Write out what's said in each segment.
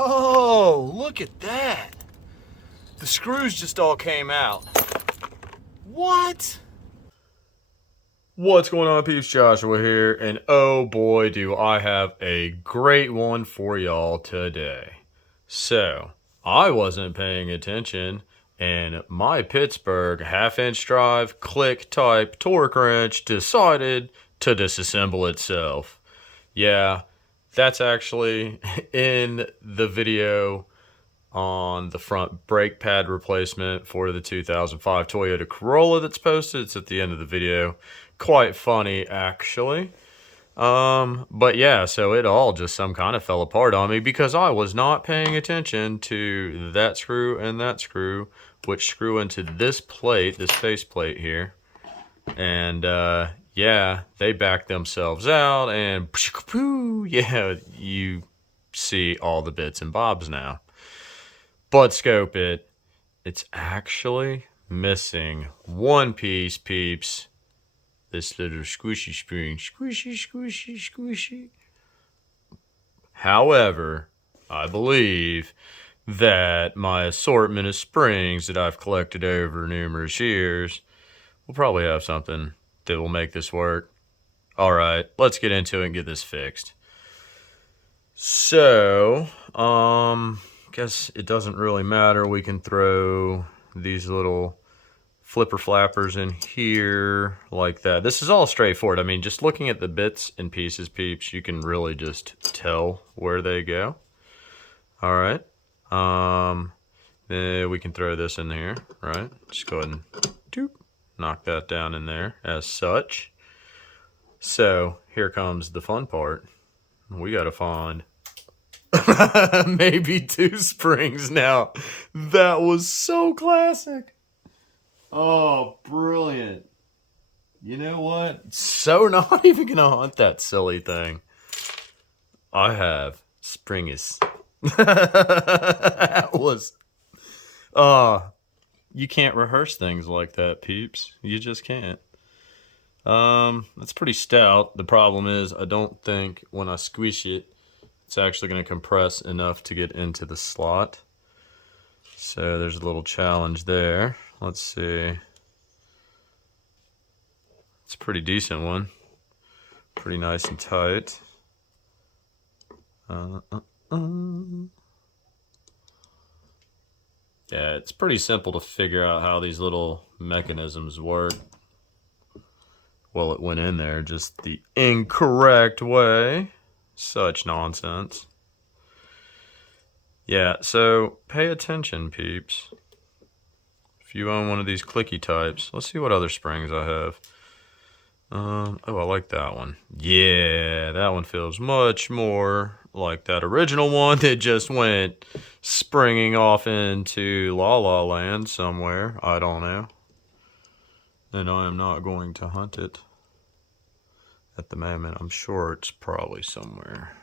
Oh, look at that. The screws just all came out. What? What's going on, peeps? Joshua here, and oh boy, do I have a great one for y'all today. So, I wasn't paying attention, and my Pittsburgh half-inch drive click type torque wrench decided to disassemble itself. Yeah, that's actually in the video on the front brake pad replacement for the 2005 Toyota Corolla that's posted. It's at the end of the video. Quite funny, actually. But yeah, so it all just some kind of fell apart on me because I was not paying attention to that screw and that screw, which screw into this plate, this face plate here. And yeah, they backed themselves out, and yeah, you see all the bits and bobs now. But scope it, it's actually missing one piece, peeps. This little squishy spring, squishy, squishy, squishy. However, I believe that my assortment of springs that I've collected over numerous years will probably have something that will make this work. All right, let's get into it and get this fixed. So, guess it doesn't really matter. We can throw these little flipper flappers in here like that. This is all straightforward. I mean, just looking at the bits and pieces, peeps, you can really just tell where they go. All right. Then we can throw this in here, right? Just go ahead and doop, knock that down in there as such. So here comes the fun part. We got to find maybe two springs now. That was so classic. Oh, brilliant. You know what? So not even gonna hunt that silly thing. I have springes. That was... you can't rehearse things like that, peeps. You just can't. It's pretty stout. The problem is I don't think when I squish it, it's actually going to compress enough to get into the slot. So there's a little challenge there. Let's see. It's a pretty decent one. Pretty nice and tight. Yeah, it's pretty simple to figure out how these little mechanisms work. Well, it went in there just the incorrect way. Such nonsense. Yeah, so pay attention, peeps. If you own one of these clicky types, let's see what other springs I have. Oh, I like that one. Yeah, that one feels much more like that original one that just went springing off into La La Land somewhere. I don't know. And I am not going to hunt it at the moment. I'm sure it's probably somewhere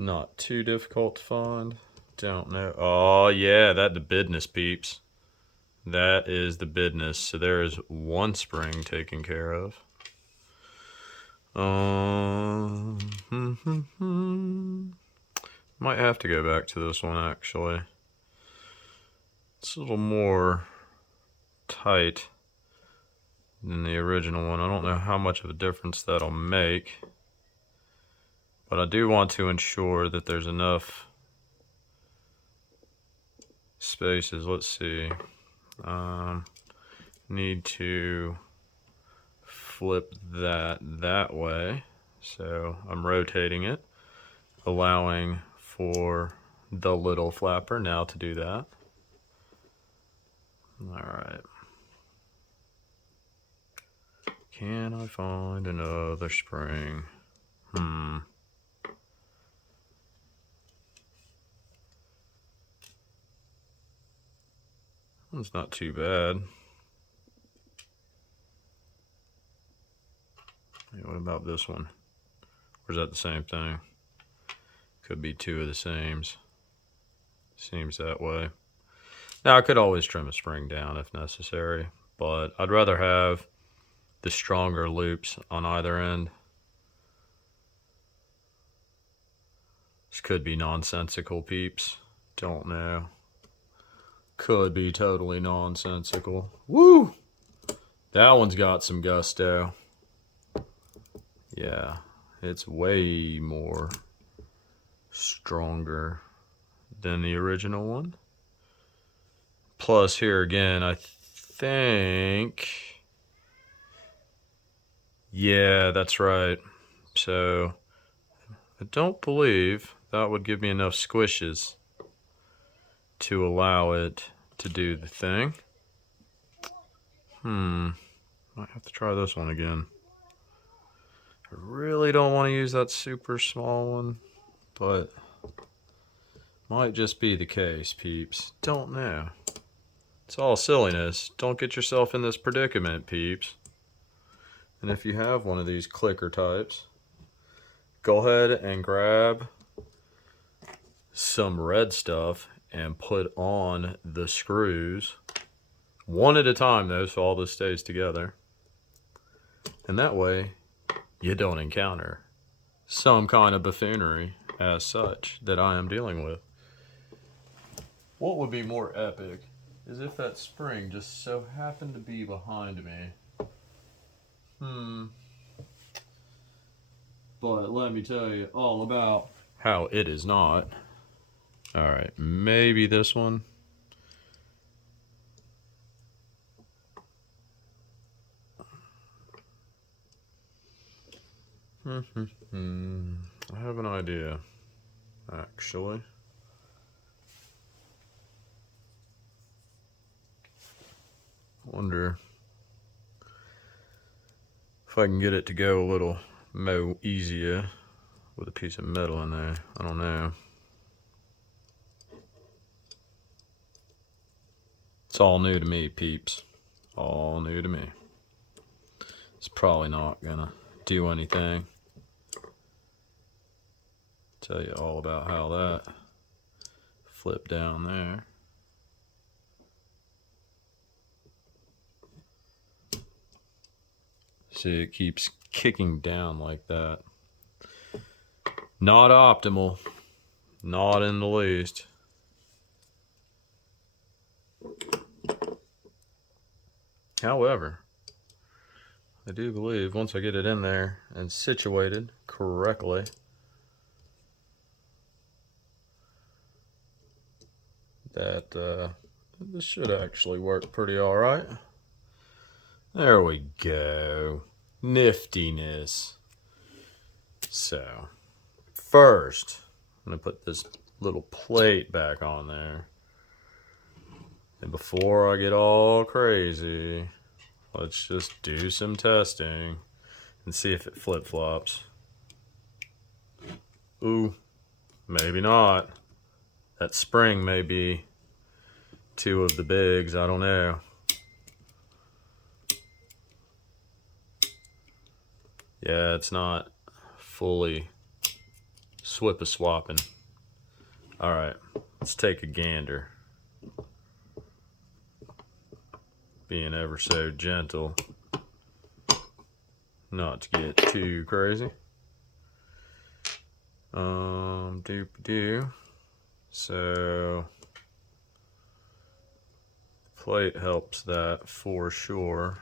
not too difficult to find. Don't know. Oh yeah, that the business, peeps. That is the business. So there is one spring taken care of. Might have to go back to this one actually. It's a little more tight than the original one. I don't know how much of a difference that'll make, but I do want to ensure that there's enough spaces. Let's see. Need to flip that way. So I'm rotating it, allowing for the little flapper now to do that. All right. Can I find another spring? It's not too bad. Hey, what about this one? Or is that the same thing? Could be two of the sames. Seems that way. Now I could always trim a spring down if necessary, but I'd rather have the stronger loops on either end. This could be nonsensical, peeps. Don't know. Could be totally nonsensical. Woo! That one's got some gusto. Yeah, it's way more stronger than the original one. Plus, here again, I think... Yeah, that's right. So, I don't believe that would give me enough squishes to allow it to do the thing. Might have to try this one again. I really don't want to use that super small one, but might just be the case, peeps. Don't know. It's all silliness. Don't get yourself in this predicament, peeps. And if you have one of these clicker types, go ahead and grab some red stuff and put on the screws. One at a time though, so all this stays together. And that way, you don't encounter some kind of buffoonery as such that I am dealing with. What would be more epic is if that spring just so happened to be behind me. But let me tell you all about how it is not. Alright, maybe this one. I have an idea, actually. Wonder if I can get it to go a little more easier with a piece of metal in there. I don't know. It's all new to me, peeps. All new to me. It's probably not gonna do anything. Tell you all about how that flipped down there. See, it keeps kicking down like that. Not optimal. Not in the least. However, I do believe once I get it in there and situated correctly, that this should actually work pretty alright. There we go. Niftiness. So, first, I'm going to put this little plate back on there. And before I get all crazy, let's just do some testing and see if it flip-flops. Ooh, maybe not. That spring may be two of the bigs, I don't know. Yeah, it's not fully swip-a-swapping. Alright, let's take a gander. Being ever so gentle. Not to get too crazy. Doop-doo. So, the plate helps that for sure.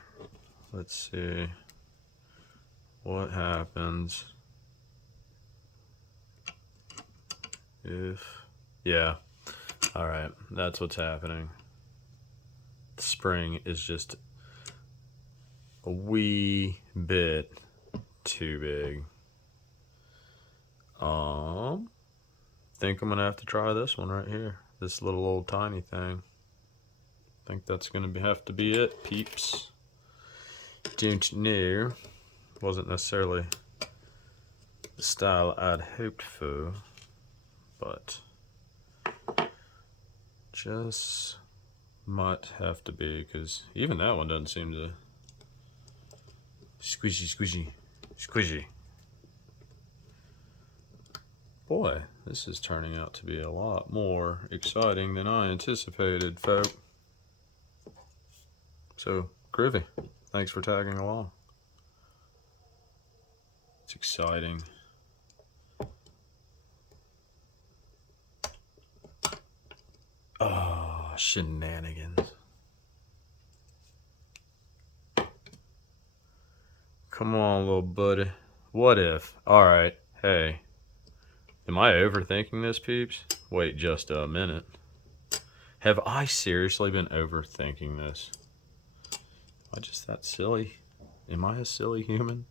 Let's see what happens if, yeah, all right, that's what's happening. The spring is just a wee bit too big. Think I'm gonna have to try this one right here. This little old tiny thing. Think that's gonna have to be it, peeps. Don't know. Wasn't necessarily the style I'd hoped for, but just might have to be, because even that one doesn't seem to squishy. Boy, this is turning out to be a lot more exciting than I anticipated, folk. So, groovy. Thanks for tagging along. It's exciting. Shenanigans. Come on, little buddy. What if? Alright, hey. Am I overthinking this, peeps? Wait just a minute. Have I seriously been overthinking this? Am I just that silly? Am I a silly human?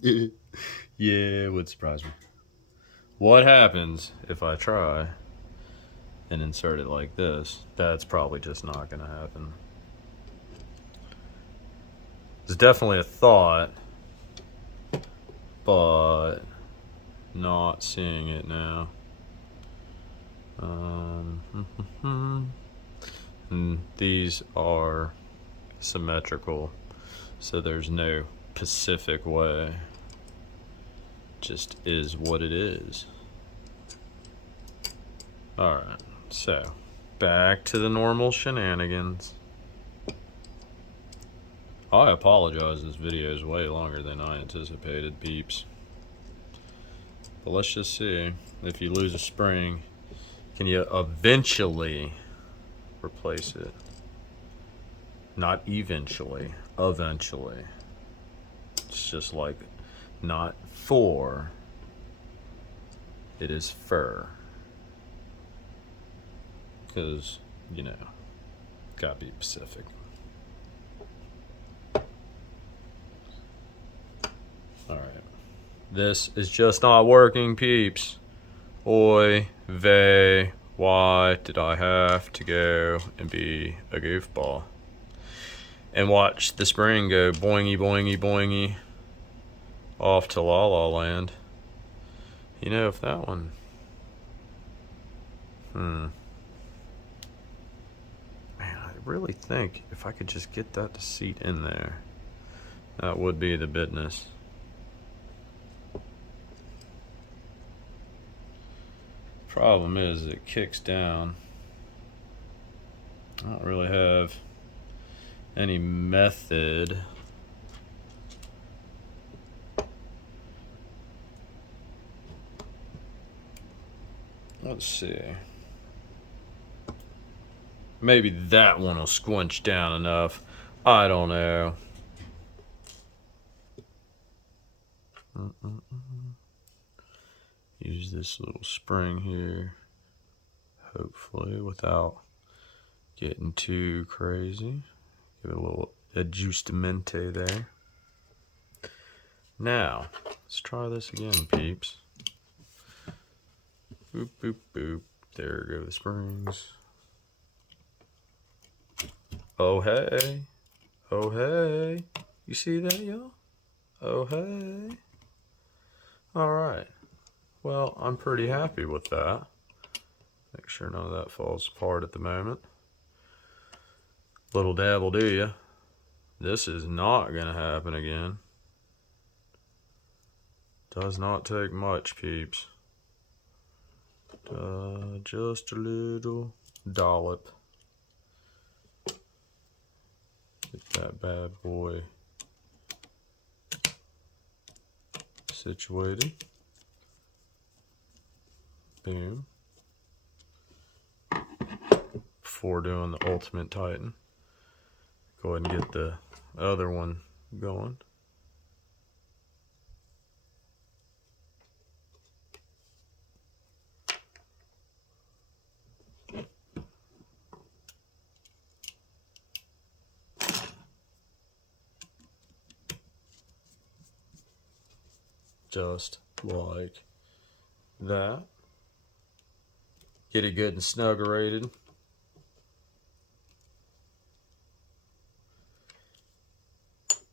Yeah, it would surprise me. What happens if I try and insert it like this? That's probably just not going to happen. It's definitely a thought, but not seeing it now. And these are symmetrical, so there's no specific way. Just is what it is. Alright, so back to the normal shenanigans. I apologize, this video is way longer than I anticipated, peeps. But let's just see. If you lose a spring, can you eventually replace it? Not eventually, eventually. It's just like not for, it is fur. Because, you know, gotta be Pacific. Alright. This is just not working, peeps. Oy vey, why did I have to go and be a goofball? And watch the spring go boingy, boingy, boingy off to La La Land. You know, if that one... Man, I really think if I could just get that to seat in there, that would be the business. Problem is, it kicks down. I don't really have any method. Let's see. Maybe that one will squinch down enough. I don't know. Use this little spring here, hopefully without getting too crazy. Give it a little adjustamente there. Now, let's try this again, peeps. Boop, boop, boop. There go the springs. Oh, hey. Oh, hey. You see that, y'all? Oh, hey. All right. Well, I'm pretty happy with that. Make sure none of that falls apart at the moment. Little dab will do ya. This is not going to happen again. Does not take much, peeps. Just a little dollop. Get that bad boy situated. Boom. Before doing the Ultimate Titan, go ahead and get the other one going. Just like that. Get it good and snuggerated.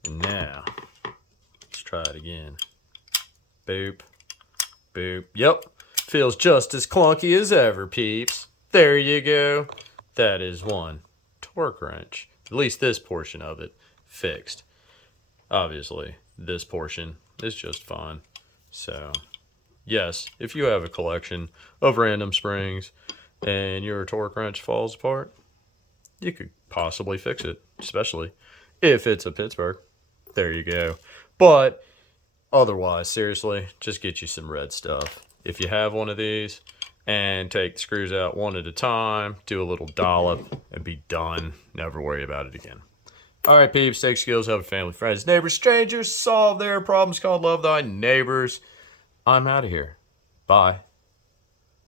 And now, let's try it again. Boop, boop. Yep, feels just as clunky as ever, peeps. There you go. That is one torque wrench. At least this portion of it fixed. Obviously, this portion is just fine. So, yes, if you have a collection of random springs and your torque wrench falls apart, you could possibly fix it, especially if it's a Pittsburgh. There you go. But otherwise, seriously, just get you some red stuff. If you have one of these, and take the screws out one at a time, do a little dollop, and be done. Never worry about it again. All right, peeps, take skills, help your family, friends, neighbors, strangers, solve their problems called love thy neighbors. I'm out of here. Bye.